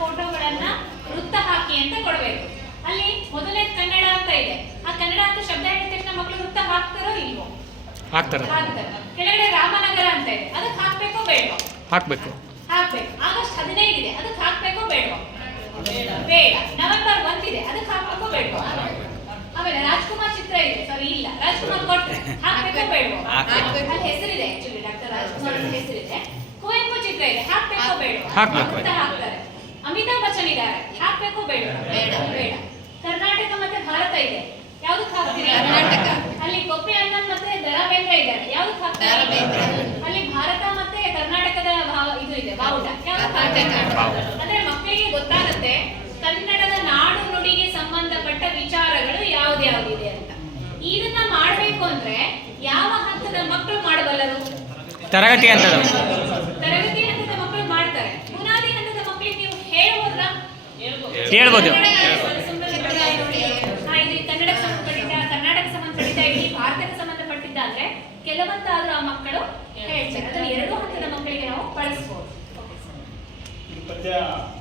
ಫೋಟೋಗಳನ್ನ ವೃತ್ತ ಹಾಕಿ ಅಂತ ಕೊಡಬೇಕು. ಅಲ್ಲಿ ಮೊದಲನೇ ಕನ್ನಡ ಅಂತ ಇದೆ. ಆ ಕನ್ನಡ ಅಂತ ಶಬ್ದ ಹೇಳಿದ ತಕ್ಷಣ ಮಕ್ಕಳು ವೃತ್ತ ಹಾಕ್ತಾರೋ ಇಲ್ವೋ? ಹಾಕ್ತಾರೆ. ಕೆಳಗಡೆ ರಾಮನಗರ ಅಂತ ಇದೆ. ಅದಕ್ಕೆ ಹಾಕ್ಬೇಕೋ ಬೇಡವೋ? ಹಾಕ್ಬೇಕು. ಹಾಕ್ಬೇಕು. ಆಗಸ್ಟ್ ಹದಿನೈದು ಇದೆ. ಅದಕ್ಕೆ ಹಾಕ್ಬೇಕೋ ಬೇಡವೋ? ಬೇಡ. ನವೆಂಬರ್ ಒಂದಿದೆ ಅದಕ್ಕೆ ಹಾಕ್ಬೇಕೋ ಬೇಡವೋ? ಆಮೇಲೆ ರಾಜ್ಕುಮಾರ್ ಚಿತ್ರ ಇದೆ. ಸಾರಿ ಇಲ್ಲ. ರಾಜ್ಕುಮಾರ್ ಕೊಟ್ರೆ. ಹಾಕ್ಬೇಕೋ ಬೇಡವೋ. ಅಲ್ಲಿ ಹೆಸರಿದೆ ಆಕ್ಚುಲಿ ಡಾಕ್ಟರ್ ರಾಜ್ಕುಮಾರ್ ಅಂತ ಹೆಸರಿದೆ. ಕುವೆಂಪು ಚಿತ್ರ ಇದೆ. ಹಾಕ್ಬೇಕೋ ಬೇಡವೋ? ಹಾಕ್ತಾರೆ. ಹಾಕ್ಬೇಕೋ ಬೇಡ ಬೇಡ. ಬೇಡ. ಕರ್ನಾಟಕ ಮತ್ತೆ ಭಾರತ ಇದೆ. ಯಾವ್ದಕ್ ಹಾಕ್ತೀರಾ? ಕರ್ನಾಟಕ. ಅಲ್ಲಿ ಕೊಪ್ಪೆ ಅಣ್ಣನ್ ಮತ್ತೆ ದರಾ ಬೇಂದ್ರೆ ಇದ್ದಾರೆ. ಯಾವ್ದು ದರಾ ಹಾಕ್ತಾರೆ? ಬೇಂದ್ರೆ. ಅಲ್ಲಿ ಭಾರತ ಮತ್ತೆ ಕರ್ನಾಟಕದ ಭಾವ- ಇದು ಇದೆ ಬಾವುಟ ಕರ್ನಾಟಕ. ಅಂದ್ರೆ ಮಕ್ಕಳಿಗೆ ಗೊತ್ತಾಗುತ್ತೆ ಕನ್ನಡದ ನಾಡು ನುಡಿಗೆ ಸಂಬಂಧಪಟ್ಟ ವಿಚಾರಗಳು ಯಾವ್ದ್ಯಾವ್ದಿದೆ ಅಂತ. ಇದನ್ನ ಮಾಡ್ಬೇಕು ಅಂದ್ರೆ ಯಾವ ಹಂತದ ಮಕ್ಕಳು ಮಾಡಬಲ್ಲರು? ತರಗತಿ ಅಂತದ ತರಗತಿ ಹಂತದ ಮಕ್ಕಳು ಮಾಡ್ತಾರೆ. ಬುನಾದಿ ಹಂತದ ಮಕ್ಕಳಿಗೆ ನೀವು ಹೇಳ್ಬೋದ್ರಾ ಹೇಳ್ಬೋದು. ಕೆಲವೊಂದಾದ್ರೂ ಆ ಮಕ್ಕಳು ಹೇಳ್ತಾರೆ. ಅದನ್ನ ಎರಡು ಹಂತದ ಮಕ್ಕಳಿಗೆ ನಾವು ಬಳಸ್ಬೋದು.